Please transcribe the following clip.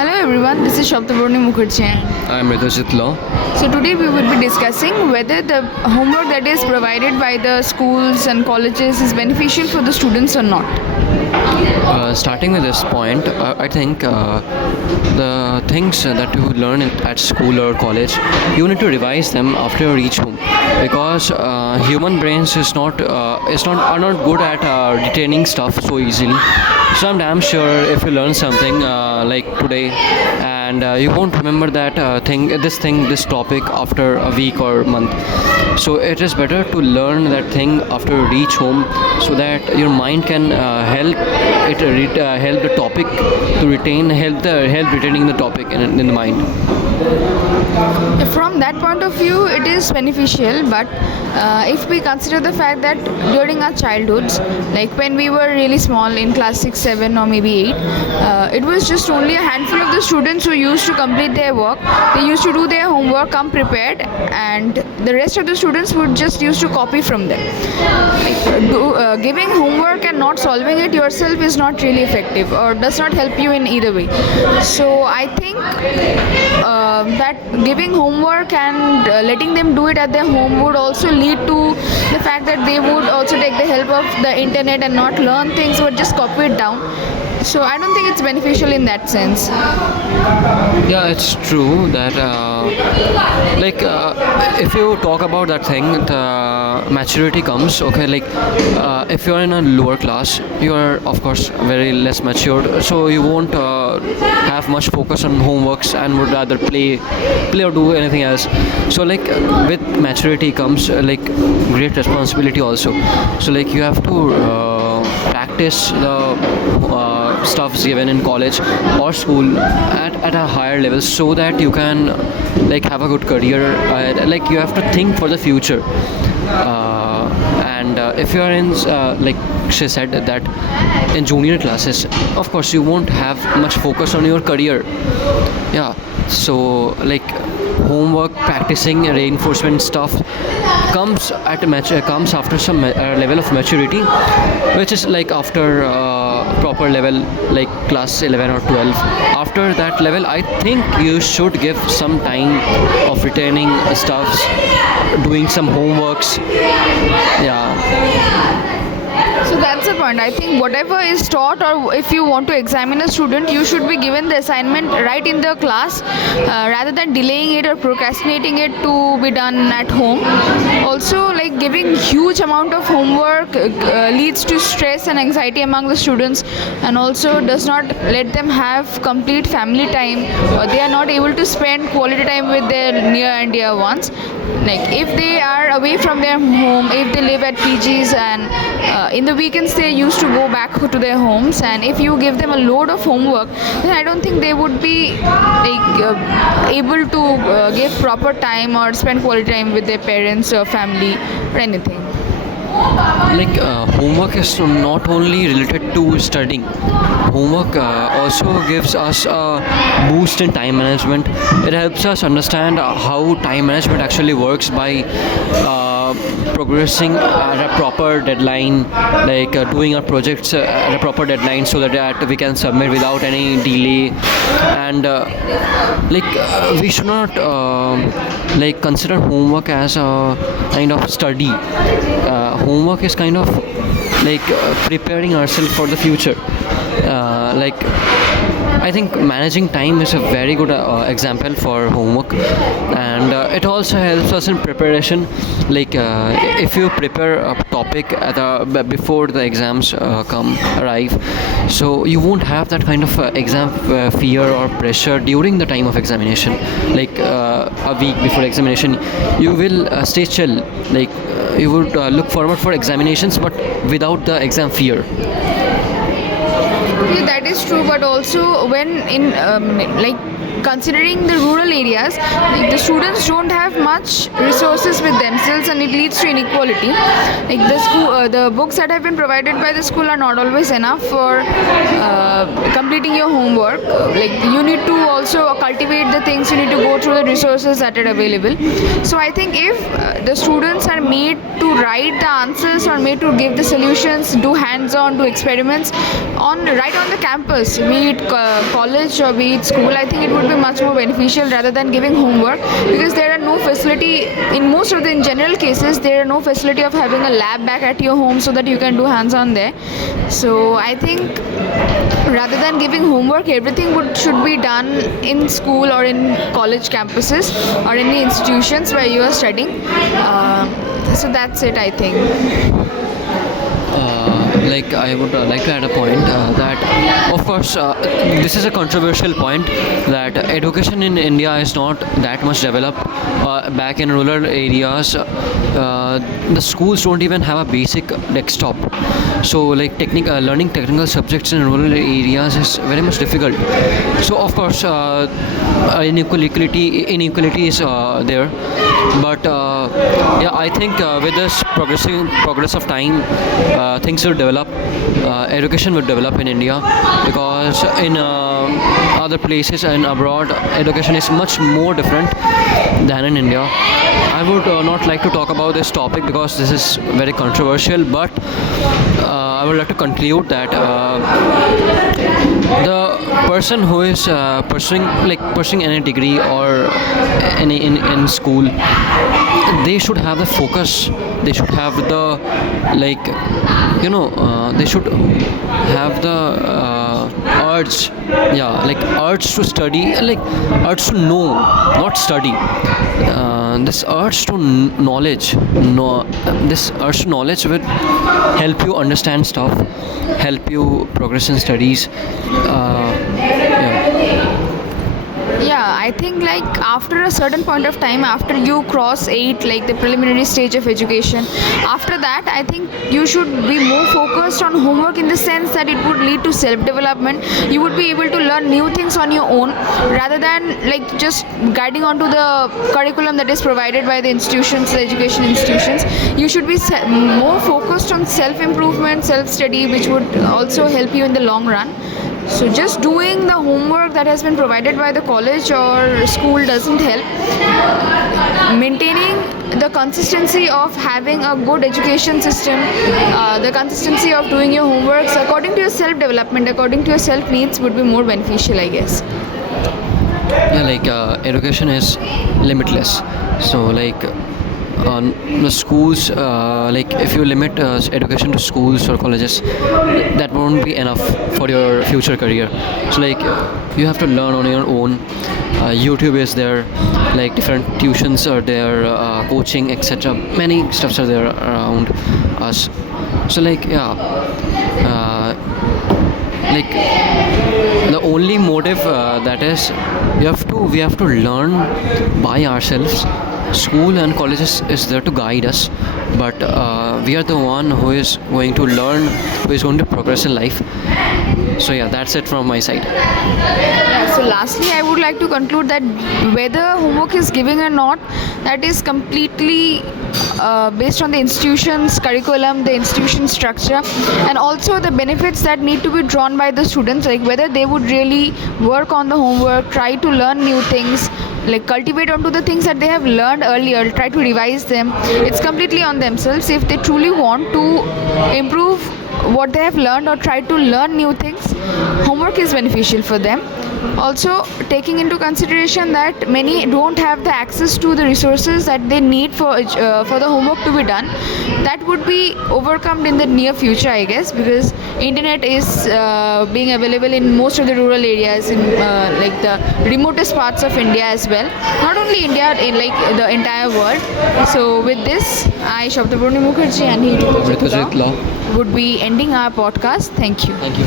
Hello everyone, this is Shabdabarni Mukherjee. I'm Ridhajit Law. So today we will be discussing whether the homework that is provided by the schools and colleges is beneficial for the students or not. Starting with this point, I think the things that you learn at school or college, you need to revise them after you reach home, because human brains are not good at retaining stuff so easily. So I'm damn sure if you learn something like today, and you won't remember that this topic after a week or month. So it is better to learn that thing after you reach home, so that your mind can help the topic to help retaining the topic in the mind. From that point of view, it is beneficial, but if we consider the fact that during our childhoods, like when we were really small in class 6, 7 or maybe 8, it was just only a handful of the students who used to complete their work. They used to do their homework, come prepared, and the rest of the students would just used to copy from them. Giving homework and not solving it yourself is not really effective or does not help you in either way. So I think that giving homework and letting them do it at their home would also lead to the fact that they would also take the help of the internet and not learn things but just copy it down. So I don't think it's beneficial in that sense. Yeah, it's true that if you talk about that thing, the maturity comes. Okay, if you're in a lower class, you are of course very less matured, so you won't have much focus on homeworks and would rather play or do anything else. So with maturity comes great responsibility also. So you have to practice the stuffs given in college or school at a higher level, so that you can have a good career. You have to think for the future. And if you are in like she said that in junior classes, of course you won't have much focus on your career. Yeah, so homework, practicing, reinforcement stuff comes comes after some level of maturity, which is after proper level like class 11 or 12. After that level, I think you should give some time of retaining stuffs, doing some homeworks. Yeah. So that's the point. I think whatever is taught, or if you want to examine a student, you should be given the assignment right in the class rather than delaying it or procrastinating it to be done at home. Also, giving huge amount of homework leads to stress and anxiety among the students, and also does not let them have complete family time, or they are not able to spend quality time with their near and dear ones. If they are away from their home, if they live at PGs, and in the weekends they used to go back to their homes, and if you give them a load of homework, then I don't think they would be able to give proper time or spend quality time with their parents or family or anything. Homework is not only related to studying. Homework also gives us a boost in time management. It helps us understand how time management actually works by progressing at a proper deadline, doing our projects at a proper deadline, so that we can submit without any delay. And we should not consider homework as a kind of study. Homework is kind of preparing ourselves for the future. I think managing time is a very good example for homework, and it also helps us in preparation. If you prepare a topic before the exams arrive, so you won't have that kind of exam fear or pressure during the time of examination. A week before examination, you will stay chill. You would look forward for examinations, but without the exam fear. Yeah, that is true, but also when in considering the rural areas, like the students don't have much resources with themselves, and it leads to inequality. Like the books that have been provided by the school are not always enough for completing your homework. Like you need to also cultivate the things. You need to go through the resources that are available. So I think if the students are made to write the answers or made to give the solutions, do hands-on, do experiments right on the campus, be it college or be it school, I think it would be much more beneficial rather than giving homework, because there are no facility in general cases, there are no facility of having a lab back at your home so that you can do hands-on there. So I think rather than giving homework, everything should be done in school or in college campuses or in the institutions where you are studying. So that's it, I think. Like I would like to add a point that of course this is a controversial point, that education in India is not that much developed. Back in rural areas, the schools don't even have a basic desktop, so like learning technical subjects in rural areas is very much difficult. So of course inequality is there, but yeah, I think with this progress of time, things will develop. Education will develop in India, because in other places and abroad, education is much more different than in India. I would not like to talk about this topic because this is very controversial, but I would like to conclude that the person who is pursuing any degree or any in school, they should have the focus, they should have the they should have the urge, yeah, like urge to study, like urge to know, not study. This urge to knowledge, no, this urge to knowledge will help you understand stuff, help you progress in studies. Yeah, I think like after a certain point of time, after you cross 8, like the preliminary stage of education, after that I think you should be more focused on homework, in the sense that it would lead to self-development. You would be able to learn new things on your own rather than like just guiding onto the curriculum that is provided by the institutions, the education institutions. You should be more focused on self-improvement, self-study, which would also help you in the long run. So just doing the homework that has been provided by the college or school doesn't help. Maintaining the consistency of having a good education system, the consistency of doing your homeworks according to your self-development, according to your self-needs would be more beneficial, I guess. Yeah, like education is limitless, so like the schools, like if you limit education to schools or colleges, that won't be enough for your future career. So like you have to learn on your own. YouTube is there, like different tuitions are there, coaching, etc. Many stuffs are there around us. So like yeah, like the only motive that is we have to learn by ourselves. School and colleges is there to guide us, but we are the one who is going to learn, who is going to progress in life. So yeah, that's it from my side. Yeah, so lastly, I would like to conclude that whether homework is given or not, that is completely based on the institution's curriculum, the institution structure, and also the benefits that need to be drawn by the students, like whether they would really work on the homework, try to learn new things, like cultivate onto the things that they have learned earlier, try to revise them. It's completely on themselves. If they truly want to improve what they have learned or try to learn new things, homework is beneficial for them. Also taking into consideration that many don't have the access to the resources that they need for the homework to be done, that would be overcome in the near future, I guess, because internet is being available in most of the rural areas, in like the remotest parts of India as well, not only India, in like the entire world. So with this, I, Shabdaburni Mukherjee, and he would be ending our podcast. Thank you. Thank you.